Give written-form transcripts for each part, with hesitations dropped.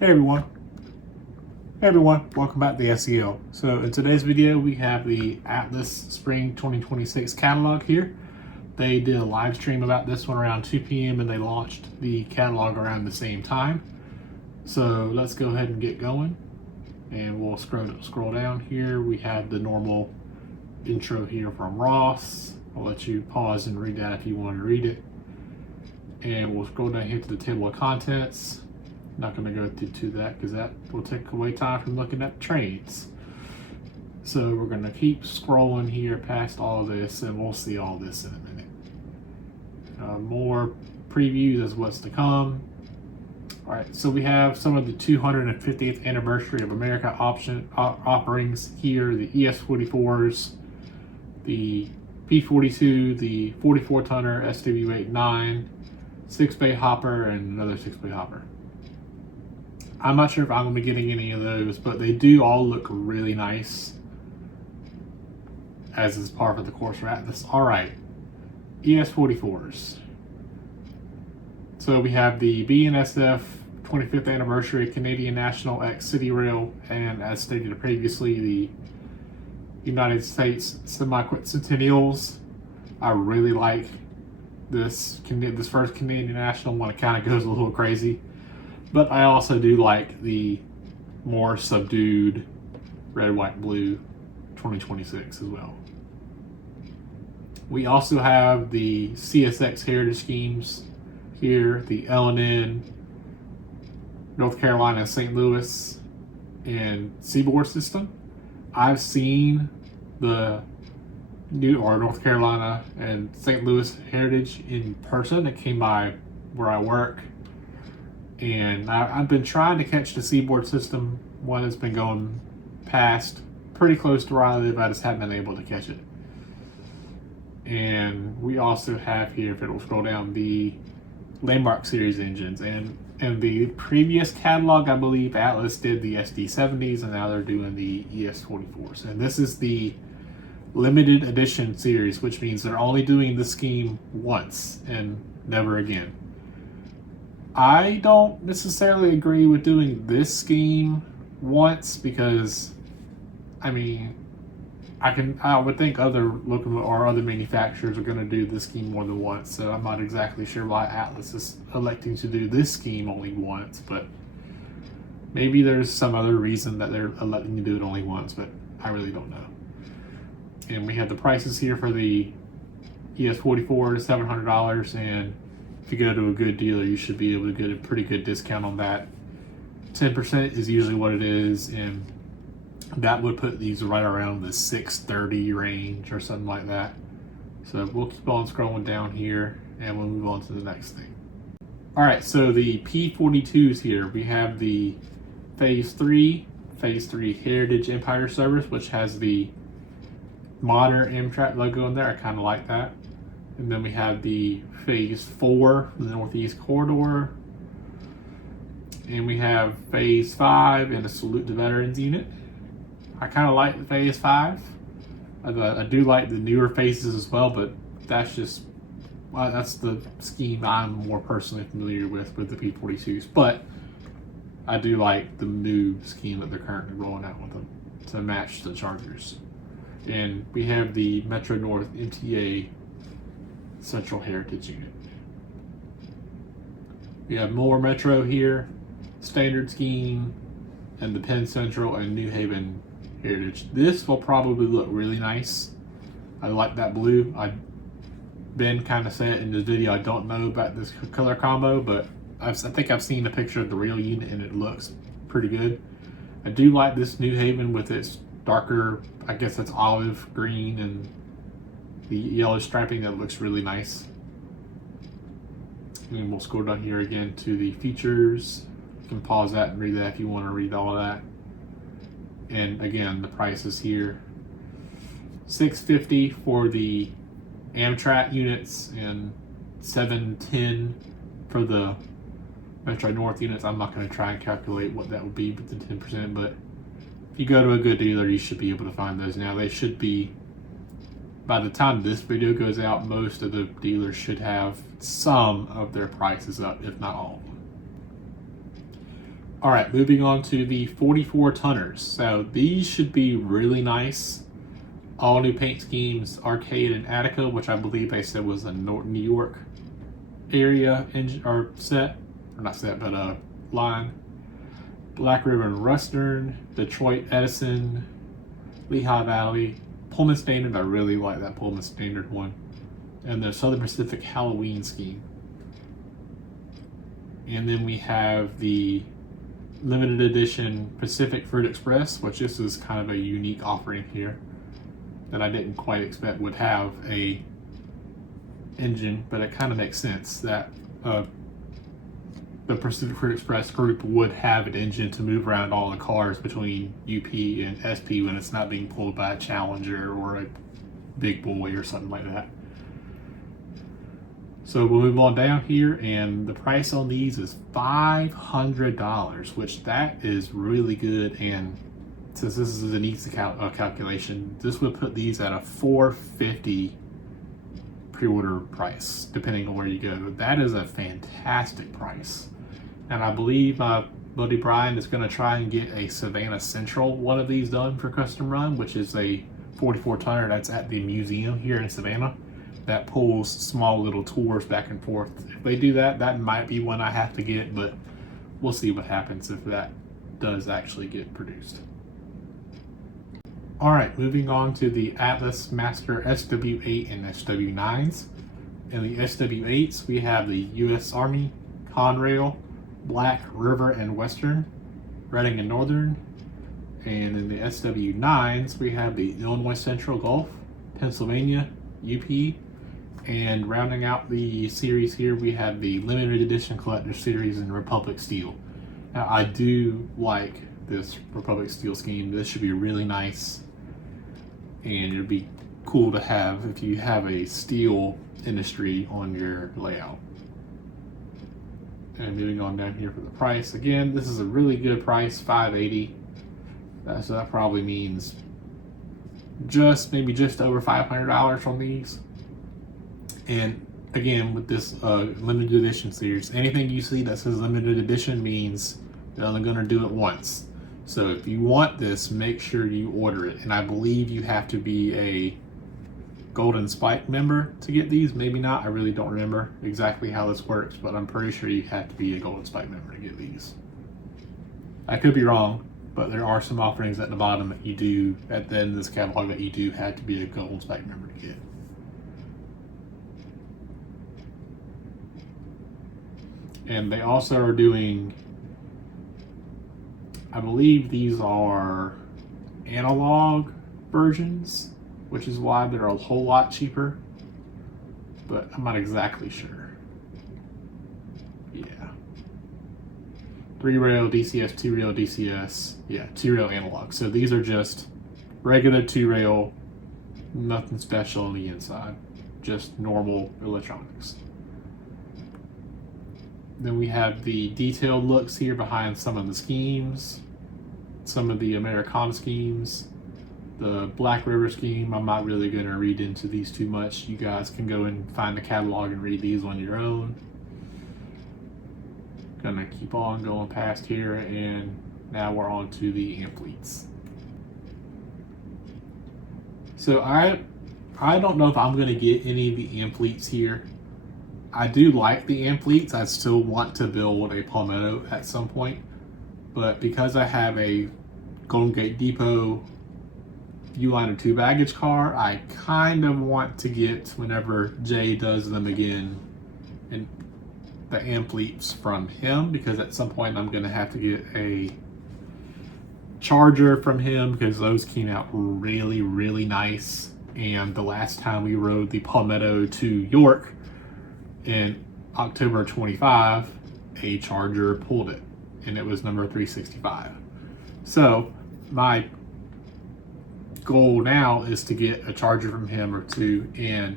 Hey everyone. Welcome back to SEL. So in today's video, we have the Atlas Spring 2026 catalog here. They did a live stream about this one around 2 p.m. and they launched the catalog around the same time. So let's go ahead and get going. And we'll scroll down here. We have the normal intro here from Ross. I'll let you pause and read that if you want to read it. And we'll scroll down here to the table of contents. Not going to go to that because that will take away time from looking at trades. So we're going to keep scrolling here past all this and we'll see all this in a minute. More previews as what's to come. All right, so we have some of the 250th anniversary of America offerings here, the ES44s, the P42, the 44 tonner SW89, 6-bay hopper, and another 6-bay hopper. I'm not sure if I'm going to be getting any of those, but they do all look really nice, as is part of the Corsair Atlas. All right, ES44s. So we have the BNSF 25th anniversary Canadian National X City Rail, and as stated previously, the United States Semi-Centennials. I really like this first Canadian National one. It kind of goes a little crazy. But I also do like the more subdued red, white, blue 2026 as well. We also have the CSX Heritage Schemes here, the L&N, North Carolina, St. Louis, and Seaboard System. I've seen the North Carolina and St. Louis Heritage in person. It came by where I work. And I've been trying to catch the Seaboard System one that's been going past pretty close to where I live. I just haven't been able to catch it. And we also have here, if it'll scroll down, the Landmark Series engines. And in the previous catalog, I believe Atlas did the SD70s, and now they're doing the ES44s. And this is the limited edition series, which means they're only doing the scheme once and never again. I don't necessarily agree with doing this scheme once because, I mean, I would think other locomotive or other manufacturers are going to do this scheme more than once. So I'm not exactly sure why Atlas is electing to do this scheme only once, but maybe there's some other reason that they're electing to do it only once, but I really don't know. And we have the prices here for the ES44, $700, and if you go to a good dealer, you should be able to get a pretty good discount on that. 10% is usually what it is, and that would put these right around the $630 range or something like that. So we'll keep on scrolling down here, and we'll move on to the next thing. All right, so the P42s here, we have the Phase 3 Heritage Empire Service, which has the modern Amtrak logo in there. I kind of like that. And then we have the Phase 4, the Northeast Corridor. And we have Phase 5 and a Salute to Veterans unit. I kind of like the Phase 5. I do like the newer phases as well, but that's just, that's the scheme I'm more personally familiar with the P42s. But I do like the new scheme that they're currently rolling out with them to match the Chargers. And we have the Metro North MTA Central Heritage Unit. We have more Metro here, Standard Scheme, and the Penn Central and New Haven Heritage. This will probably look really nice. I like that blue. Ben kind of said in this video I don't know about this color combo, but I think I've seen a picture of the real unit and it looks pretty good. I do like this New Haven with its darker, I guess that's olive green and the yellow striping. That looks really nice. And we'll scroll down here again to the features. You can pause that and read that if you want to read all of that. And again, the prices here: $650 for the Amtrak units and $710 for the Metro North units. I'm not going to try and calculate what that would be with the 10%, but if you go to a good dealer, you should be able to find those now. They should be, by the time this video goes out, most of the dealers should have some of their prices up, if not all of them. All right, moving on to the 44 tonners. So these should be really nice. All new paint schemes, Arcade and Attica, which I believe they said was a New York area engine or set, or not set, but line. Black River and Western, Detroit Edison, Lehigh Valley, Pullman Standard. I really like that Pullman Standard one, and the Southern Pacific Halloween scheme. And then we have the limited edition Pacific Fruit Express, which this is kind of a unique offering here that I didn't quite expect would have a engine, but it kind of makes sense that the Pacific Fruit Express group would have an engine to move around all the cars between UP and SP when it's not being pulled by a Challenger or a big boy or something like that. So we'll move on down here, and the price on these is $500, which that is really good. And since this is an easy calculation, this would put these at a $450 pre-order price, depending on where you go. That is a fantastic price. And I believe my buddy Brian is going to try and get a Savannah Central one of these done for Custom Run, which is a 44 tonner that's at the museum here in Savannah that pulls small little tours back and forth. If they do that, that might be one I have to get, but we'll see what happens if that does actually get produced. All right, moving on to the Atlas Master SW8 and SW9s. In the SW8s, we have the U.S. Army, Conrail, Black River and Western, Reading and Northern. And in the SW9s, we have the Illinois Central Gulf, Pennsylvania, UP. And rounding out the series here, we have the Limited Edition Collector Series and Republic Steel. Now, I do like this Republic Steel scheme. This should be really nice, and it'd be cool to have if you have a steel industry on your layout. And moving on down here for the price, again, this is a really good price, $580. So that probably means maybe just over $500 on these. And again, with this limited edition series, anything you see that says limited edition means they're only going to do it once. So if you want this, make sure you order it. And I believe you have to be a Golden Spike member to get these. Maybe not. I really don't remember exactly how this works, but I'm pretty sure you have to be a Golden Spike member to get these. I could be wrong, but there are some offerings at the bottom that you do, at the end of this catalog, that you do have to be a Golden Spike member to get. And they also are doing, I believe these are analog versions, which is why they're a whole lot cheaper, but I'm not exactly sure. Yeah. 3-rail DCS, 2-rail DCS, yeah, 2-rail analog. So these are just regular 2-rail, nothing special on the inside, just normal electronics. Then we have the detailed looks here behind some of the schemes, some of the Americana schemes, the Black River scheme. I'm not really going to read into these too much. You guys can go and find the catalog and read these on your own. Gonna keep on going past here, and now we're on to the Ampletes. So I don't know if I'm going to get any of the Ampletes here. I do like the Ampletes. I still want to build a Palmetto at some point, but because I have a Golden Gate Depot Uline 2 baggage car, I kind of want to get, whenever Jay does them again, and the Ampletes from him, because at some point I'm going to have to get a Charger from him, because those came out really, really nice. And the last time we rode the Palmetto to York in October 25, a Charger pulled it, and it was number 365. So my goal now is to get a Charger from him or two, and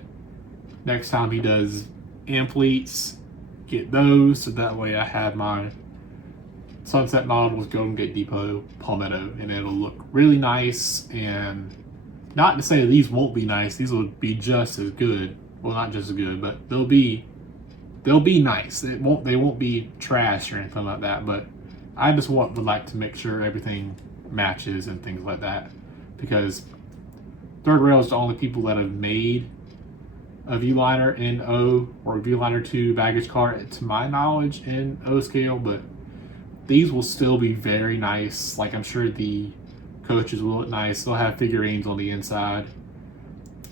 next time he does Ampletes, get those, so that way I have my Sunset Models Golden Gate Depot Palmetto, and it'll look really nice. And not to say that these won't be nice, these will be just as good. Well, not just as good, but they'll be nice. They won't be trash or anything like that, but I just would like to make sure everything matches and things like that, because Third Rail is the only people that have made a Viewliner in O or Viewliner 2 baggage car, to my knowledge, in O scale, but these will still be very nice. Like, I'm sure the coaches will look nice. They'll have figurines on the inside.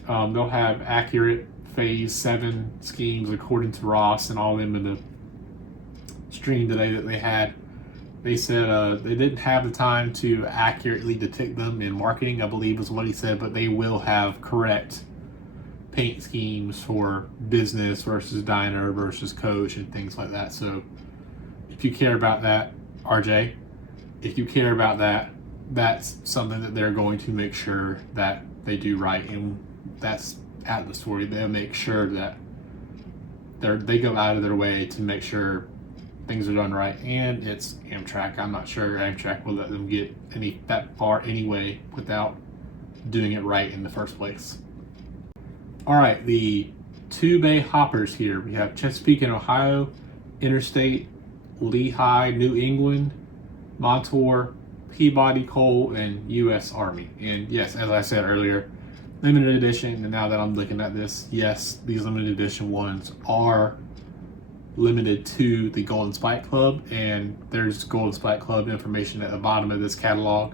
They'll have accurate Phase 7 schemes according to Ross and all of them in the stream today that they had. They said they didn't have the time to accurately depict them in marketing, I believe is what he said, but they will have correct paint schemes for business versus diner versus coach and things like that. So if you care about that, RJ, if you care about that, that's something that they're going to make sure that they do right. And that's Atlas story. They'll make sure that they go out of their way to make sure things are done right. And it's Amtrak. I'm not sure Amtrak will let them get that far anyway without doing it right in the first place. All right, the 2-bay hoppers here. We have Chesapeake and Ohio, Interstate, Lehigh, New England, Montour, Peabody Coal, and U.S. Army. And yes, as I said earlier, limited edition. And now that I'm looking at this, yes, these limited edition ones are limited to the Golden Spike Club, and there's Golden Spike Club information at the bottom of this catalog,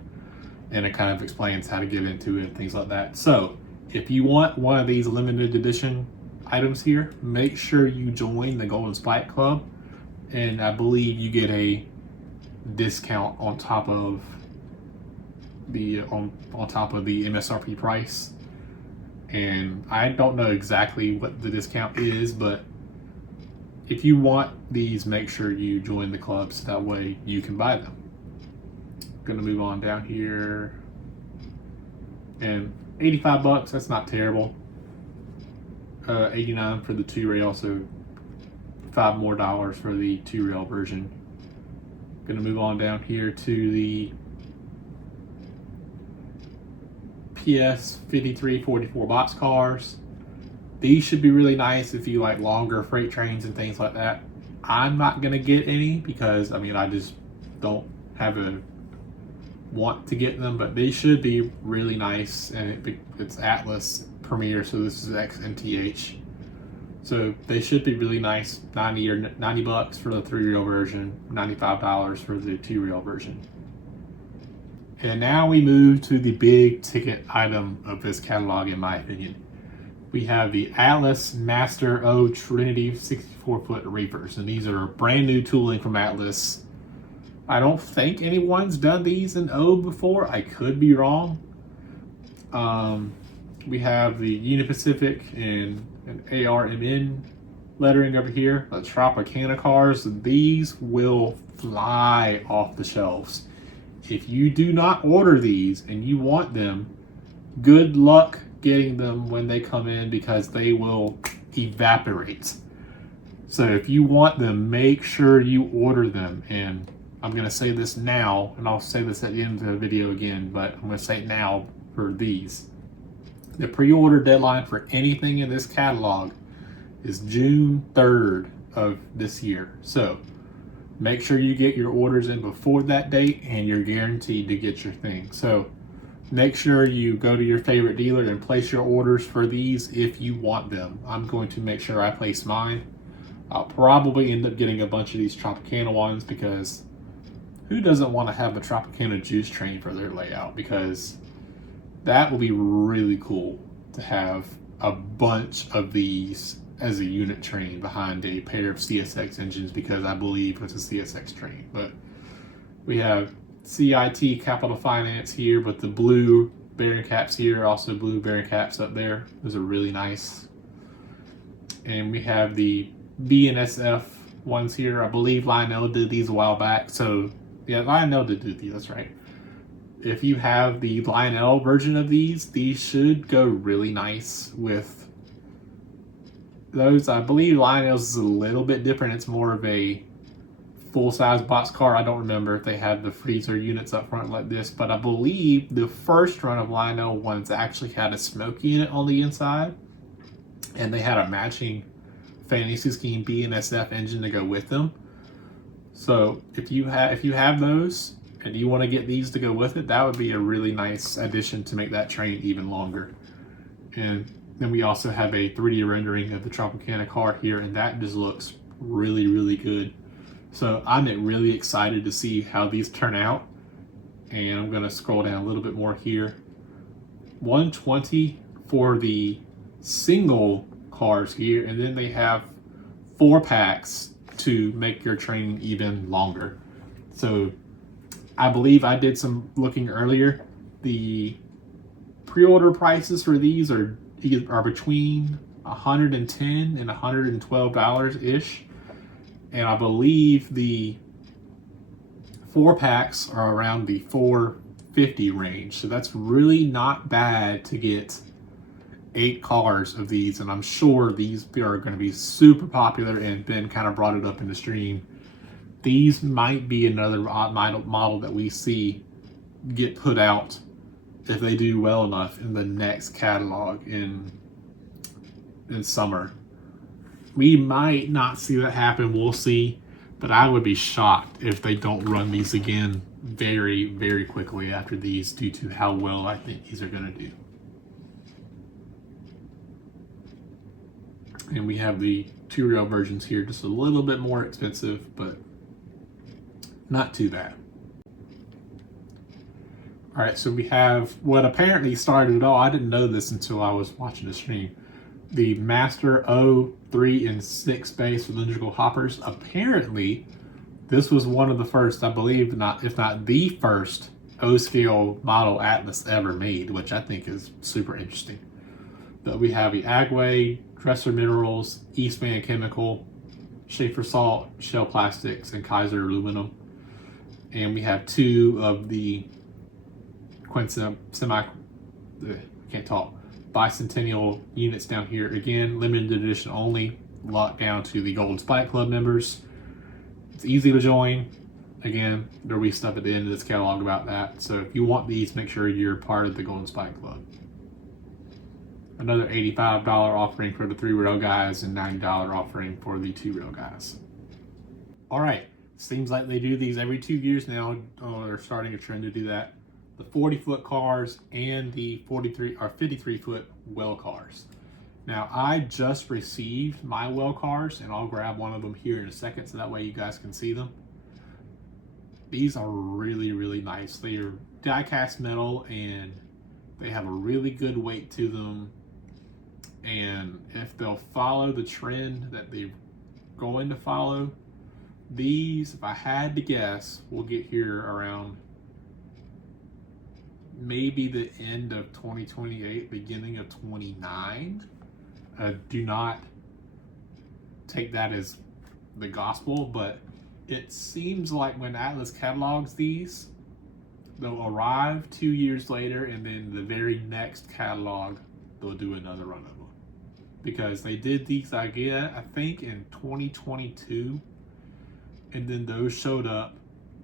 and it kind of explains how to get into it and things like that. So if you want one of these limited edition items here, make sure you join the Golden Spike Club, and I believe you get a discount on top of the on top of the MSRP price. And I don't know exactly what the discount is, but if you want these, make sure you join the club so that way you can buy them. Gonna move on down here, and $85, that's not terrible. $89 for the 2-rail, so $5 more for the 2-rail version. Gonna move on down here to the PS 5344 boxcars. These should be really nice if you like longer freight trains and things like that. I'm not gonna get any because I just don't have a want to get them, but they should be really nice, and it's Atlas Premier, so this is XNTH. So they should be really nice. $90 for the 3-rail version, $95 for the 2-rail version. And now we move to the big ticket item of this catalog, in my opinion. We have the Atlas Master O Trinity 64-foot reefers, and these are brand new tooling from Atlas. I don't think anyone's done these in O before. I could be wrong. We have the Union Pacific and an ARMN lettering over here. The Tropicana cars. These will fly off the shelves. If you do not order these and you want them, good luck getting them when they come in, because they will evaporate. So if you want them, make sure you order them. And I'm going to say this now, and I'll say this at the end of the video again, but I'm going to say it now for these. The pre-order deadline for anything in this catalog is June 3rd of this year. So make sure you get your orders in before that date, and you're guaranteed to get your thing. So make sure you go to your favorite dealer and place your orders for these if you want them. I'm going to make sure I place mine. I'll probably end up getting a bunch of these Tropicana ones, because who doesn't want to have a Tropicana juice train for their layout? Because that will be really cool to have a bunch of these as a unit train behind a pair of CSX engines, because I believe it's a CSX train. But we have CIT Capital Finance here, but the blue bearing caps here, also blue bearing caps up there. Those are really nice. And we have the BNSF ones here. I believe Lionel did these a while back. So yeah, Lionel did do these, that's right. If you have the Lionel version of these should go really nice with those. I believe Lionel's is a little bit different. It's more of a full-size boxcar. I don't remember if they had the freezer units up front like this, but I believe the first run of Lionel ones actually had a smoke unit on the inside, and they had a matching Fantasy Scheme BNSF engine to go with them. So if you have those and you want to get these to go with it, that would be a really nice addition to make that train even longer. And then we also have a 3D rendering of the Tropicana car here, and that just looks really, really good. So I'm really excited to see how these turn out. And I'm going to scroll down a little bit more here. 120 for the single cars here, and then they have 4 packs to make your train even longer. So I believe I did some looking earlier. The pre-order prices for these are between $110 and $112 ish, and I believe the 4 packs are around the $450 range. So that's really not bad to get 8 cars of these, and I'm sure these are going to be super popular, and Ben kind of brought it up in the stream. These might be another model that we see get put out if they do well enough in the next catalog in summer. We might not see that happen, we'll see, but I would be shocked if they don't run these again very, very quickly after these, due to how well I think these are going to do. And we have the 2-rail versions here, just a little bit more expensive, but not too bad. All right, so we have what apparently started it all. I didn't know this until I was watching the stream. The Master O 3 and 6 bay cylindrical hoppers. Apparently, this was one of the first, I believe, if not the first O-scale model Atlas ever made, which I think is super interesting. But we have the Agway, Dresser Minerals, Eastman Chemical, Schaefer Salt, Shell Plastics, and Kaiser Aluminum. And we have 2 of the bicentennial units down here. Again, limited edition only, locked down to the Golden Spike Club members. It's easy to join. Again, there'll be stuff at the end of this catalog about that. So if you want these, make sure you're part of the Golden Spike Club. Another $85 offering for the 3-rail guys and $90 offering for the 2-rail guys. All right, seems like they do these every 2 years now. They're starting a trend to do that. The 40-foot cars and the 53-foot well cars. Now, I just received my well cars, and I'll grab one of them here in a second so that way you guys can see them. These are really, really nice. They are die-cast metal, and they have a really good weight to them. And if they'll follow the trend that they're going to follow, these, if I had to guess, will get here around maybe the end of 2028, beginning of 29. Do not take that as the gospel, but it seems like when Atlas catalogs these, they'll arrive 2 years later, and then the very next catalog, they'll do another run of them. Because they did these, I think, in 2022, and then those showed up,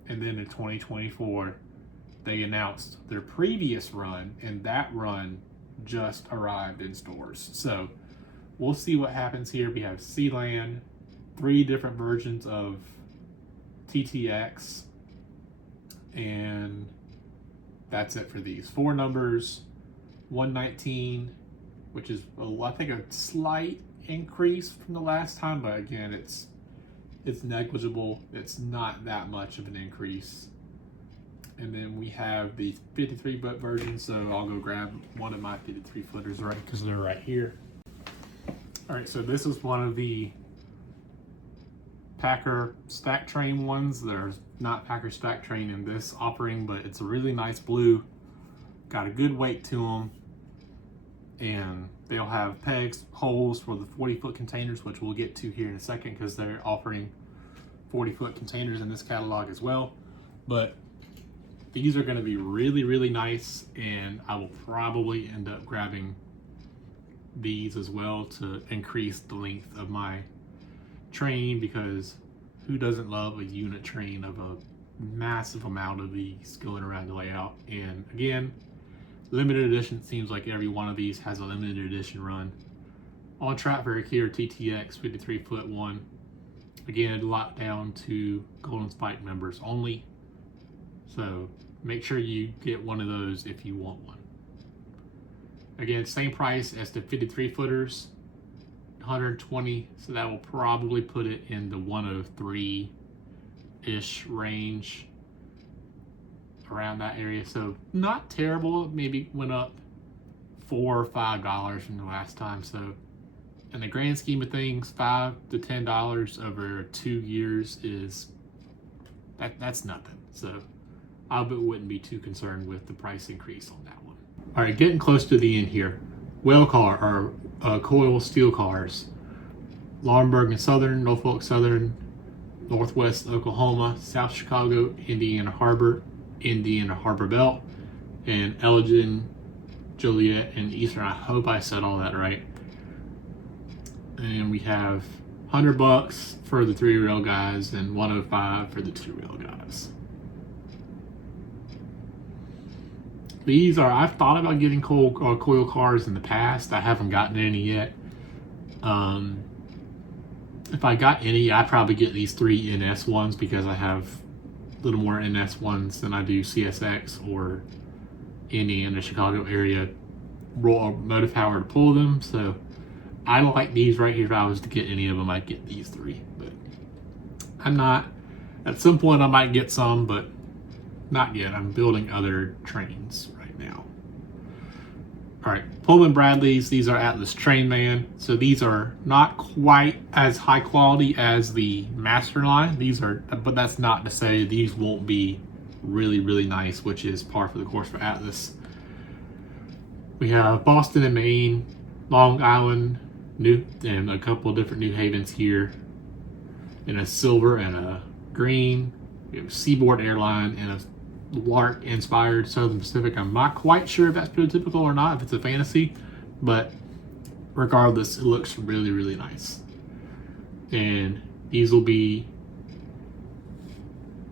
and then in 2024, they announced their previous run, and that run just arrived in stores. So we'll see what happens here. We have Sealand, 3 different versions of TTX, and that's it for these. 4 numbers, 119, which is, I think, a slight increase from the last time, but again, it's negligible. It's not that much of an increase. And then we have the 53-foot version, so I'll go grab one of my 53-footers right, because they're right here. All right, so this is one of the Packer Stack Train ones. There's not Packer Stack Train in this offering, but it's a really nice blue. Got a good weight to them. And they'll have pegs, holes for the 40-foot containers, which we'll get to here in a second because they're offering 40-foot containers in this catalog as well. But these are going to be really, really nice, and I will probably end up grabbing these as well to increase the length of my train, because who doesn't love a unit train of a massive amount of these going around the layout? And again, limited edition, seems like every one of these has a limited edition run. On Trapwerk here, TTX 53-foot one. Again, locked down to Golden Spike members only. So make sure you get one of those if you want one. Again, same price as the 53 footers, 120. So that will probably put it in the 103-ish range, around that area. So not terrible. Maybe went up $4 or $5 from the last time. So in the grand scheme of things, $5 to $10 over 2 years is that's nothing. So I wouldn't be too concerned with the price increase on that one. All right, getting close to the end here. Whale car or coil steel cars. Laurinburg and Southern, Norfolk Southern, Northwest Oklahoma, South Chicago, Indiana Harbor Belt, and Elgin, Joliet, and Eastern. I hope I said all that right. And we have $100 for the 3-rail guys and $105 for the 2-rail guys. These are, I've thought about getting coil cars in the past. I haven't gotten any yet. If I got any, I'd probably get these 3 NS ones because I have a little more NS ones than I do CSX or Indiana, Chicago area motive power to pull them. So I like these right here. If I was to get any of them, I'd get these 3. But I'm not. At some point, I might get some, but not yet. I'm building other trains right now. All right, Pullman Bradleys. These are Atlas Trainman. So these are not quite as high quality as the Master line. These are, but that's not to say these won't be really, really nice, which is par for the course for Atlas. We have Boston and Maine, Long Island, and a couple of different New Havens here, in a silver and a green. We have Seaboard Airline and a Lark inspired Southern Pacific. I'm not quite sure if that's prototypical or not, if it's a fantasy, but regardless, it looks really, really nice. And these will be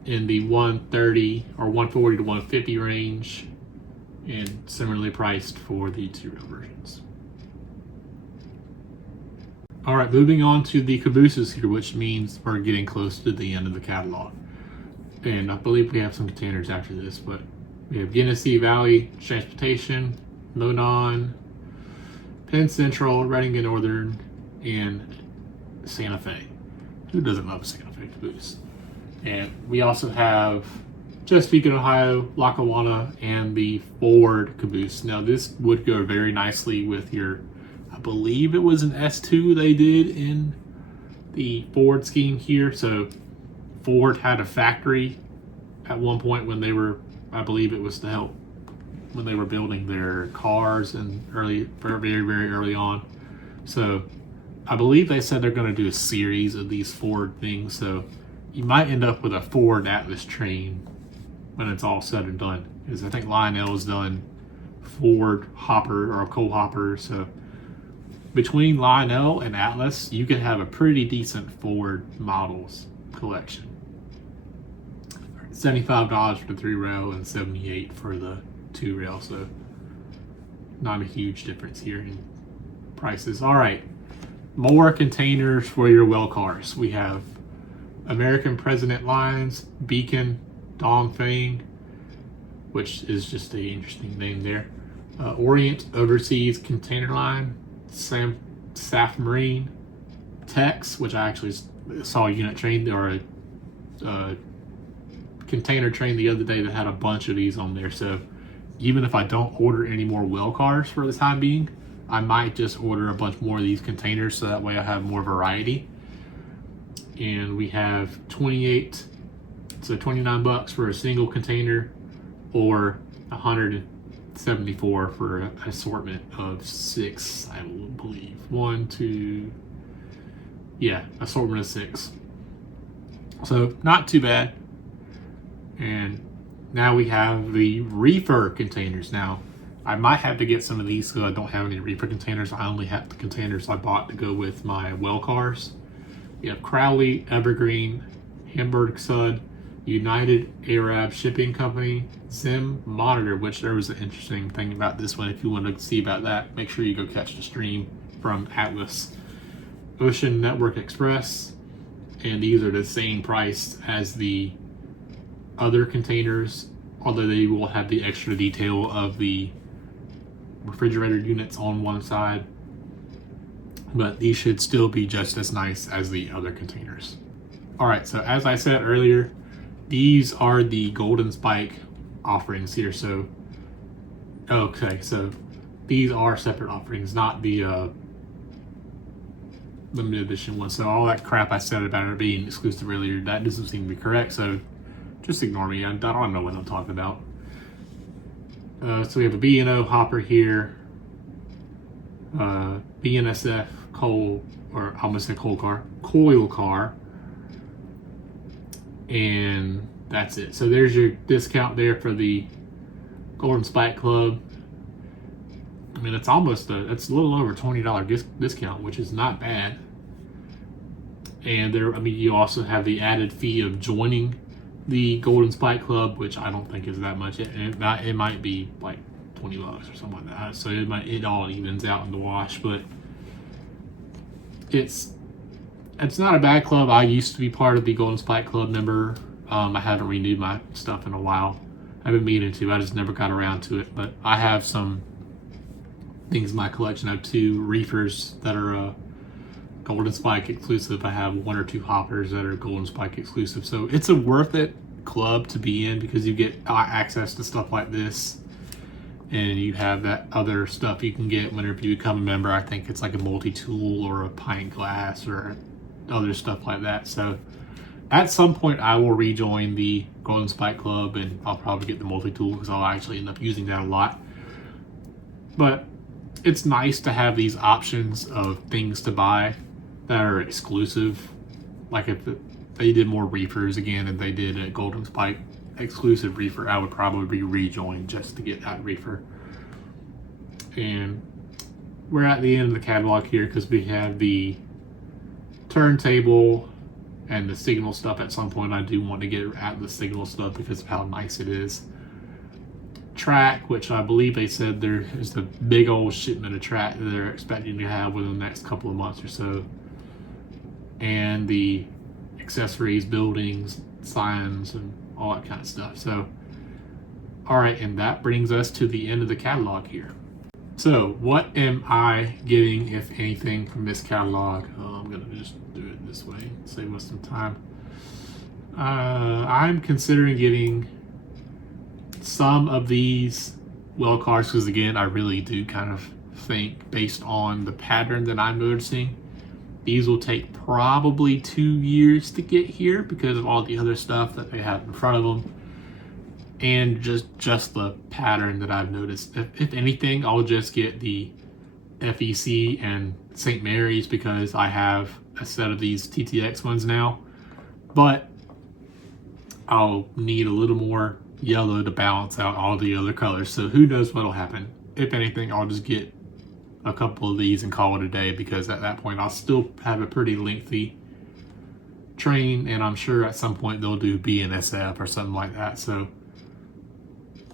in the 130 or 140 to 150 range, and similarly priced for the 2-rail versions. All right, moving on to the cabooses here, which means we're getting close to the end of the catalog. And I believe we have some containers after this, but we have Genesee Valley Transportation, Monon, Penn Central, Reading and Northern, and Santa Fe. Who doesn't love Santa Fe caboose? And we also have Chesapeake and Ohio, Lackawanna, and the Ford caboose. Now this would go very nicely with your, I believe it was an S2 they did in the Ford scheme here. So Ford had a factory at one point when they were, I believe it was to help when they were building their cars and very, very early on. So I believe they said they're going to do a series of these Ford things. So you might end up with a Ford Atlas train when it's all said and done. Because I think Lionel has done Ford hopper or coal hopper. So between Lionel and Atlas, you could have a pretty decent Ford models collection. $75 for the 3-rail and $78 for the 2-rail, so not a huge difference here in prices. All right, more containers for your well cars. We have American President Lines, Beacon, Dongfeng, which is just an interesting name there. Orient Overseas Container Line, Saf Marine, Tex, which I actually saw a unit train or a container train the other day that had a bunch of these on there. So even if I don't order any more well cars for the time being, I might just order a bunch more of these containers so that way I have more variety. And we have 28, so $29 for a single container, or $174 for an assortment of 6, I believe. 1, 2, yeah, assortment of 6. So not too bad. And now we have the reefer containers. Now, I might have to get some of these because I don't have any reefer containers. I only have the containers I bought to go with my well cars. We have Crowley, Evergreen, Hamburg Sud, United Arab Shipping Company, Zim Monitor, which there was an interesting thing about this one. If you want to see about that, make sure you go catch the stream from Atlas. Ocean Network Express, and these are the same price as the other containers, although they will have the extra detail of the refrigerator units on one side. But these should still be just as nice as the other containers. All right, so as I said earlier, these are the Golden Spike offerings here. So, okay, so these are separate offerings, not the limited edition one. So all that crap I said about it being exclusive earlier, that doesn't seem to be correct. So just ignore me. I don't know what I'm talking about. So we have a B&O hopper here, BNSF coal, or I'm gonna say coil car, and that's it. So there's your discount there for the Golden Spike Club. I mean, it's a little over $20 discount, which is not bad. And there, I mean, you also have the added fee of joining the Golden Spike Club, which I don't think is that much. It might be like $20 or something like that. So it all evens out in the wash, but it's not a bad club. I used to be part of the Golden Spike Club member. I haven't renewed my stuff in a while. I've been meaning to. I just never got around to it. But I have some things in my collection. I have 2 reefers that are Golden Spike exclusive. I have 1 or 2 hoppers that are Golden Spike exclusive. So it's a worth it club to be in because you get access to stuff like this, and you have that other stuff you can get whenever you become a member. I think it's like a multi-tool or a pint glass or other stuff like that. So at some point I will rejoin the Golden Spike Club, and I'll probably get the multi-tool because I'll actually end up using that a lot. But it's nice to have these options of things to buy that are exclusive. Like if they did more reefers again and they did a Golden Spike exclusive reefer, I would probably rejoin just to get that reefer. And we're at the end of the catalog here because we have the turntable and the signal stuff. At some point I do want to get at the signal stuff because of how nice it is. Track, which I believe they said there is the big old shipment of track that they're expecting to have within the next couple of months or so. And the accessories, buildings, signs, and all that kind of stuff. So, all right, and that brings us to the end of the catalog here. So, what am I getting, if anything, from this catalog? I'm gonna just do it this way, save us some time. I'm considering getting some of these well cars because, again, I really do kind of think, based on the pattern that I'm noticing, these will take probably 2 years to get here because of all the other stuff that they have in front of them, and just the pattern that I've noticed. If anything, I'll just get the FEC and St. Mary's because I have a set of these TTX ones now, but I'll need a little more yellow to balance out all the other colors. So who knows what'll happen. If anything, I'll just get a couple of these and call it a day because at that point I'll still have a pretty lengthy train, and I'm sure at some point they'll do BNSF or something like that. So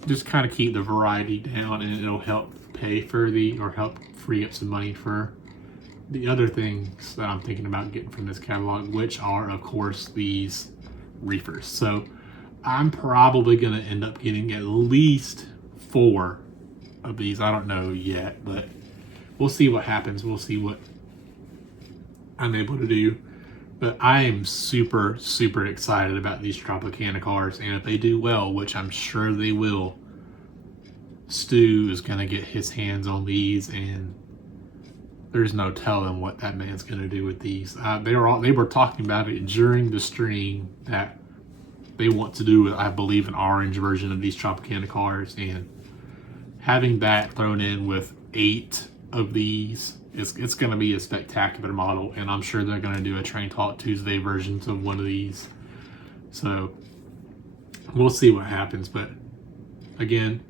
just kind of keep the variety down, and it'll help pay for help free up some money for the other things that I'm thinking about getting from this catalog, which are, of course, these reefers. So I'm probably going to end up getting at least 4 of these. I don't know yet, but we'll see what happens. We'll see what I'm able to do. But I am super, super excited about these Tropicana cars. And if they do well, which I'm sure they will, Stu is going to get his hands on these. And there's no telling what that man's going to do with these. They were talking about it during the stream that they want to do, I believe, an orange version of these Tropicana cars. And having that thrown in with 8 of these, it's going to be a spectacular model, and I'm sure they're going to do a Train Talk Tuesday versions of one of these. So we'll see what happens. But again,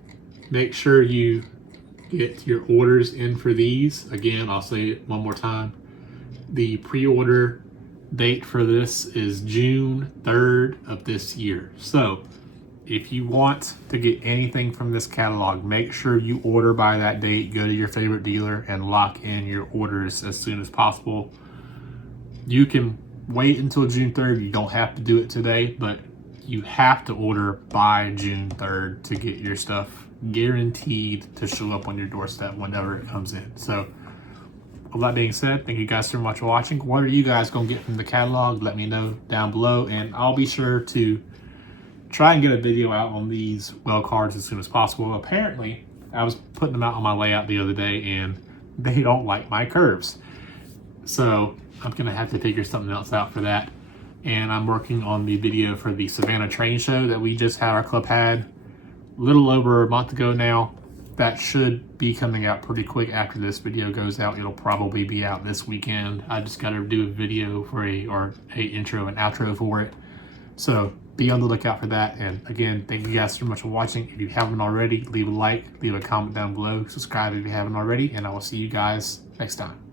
make sure you get your orders in for these. Again, I'll say it one more time. The pre-order date for this is June 3rd of this year. So if you want to get anything from this catalog, make sure you order by that date. Go to your favorite dealer and lock in your orders as soon as possible. You can wait until June 3rd. You don't have to do it today, but you have to order by June 3rd to get your stuff guaranteed to show up on your doorstep whenever it comes in. So with that being said, thank you guys so much for watching. What are you guys going to get from the catalog? Let me know down below, and I'll be sure to try and get a video out on these well cards as soon as possible. Apparently, I was putting them out on my layout the other day, and they don't like my curves. So I'm going to have to figure something else out for that. And I'm working on the video for the Savannah Train Show that we just had, our club had a little over a month ago now. That should be coming out pretty quick after this video goes out. It'll probably be out this weekend. I just got to do a video for a intro and outro for it. So be on the lookout for that. And again, thank you guys so much for watching. If you haven't already, leave a like, leave a comment down below, subscribe if you haven't already, and I will see you guys next time.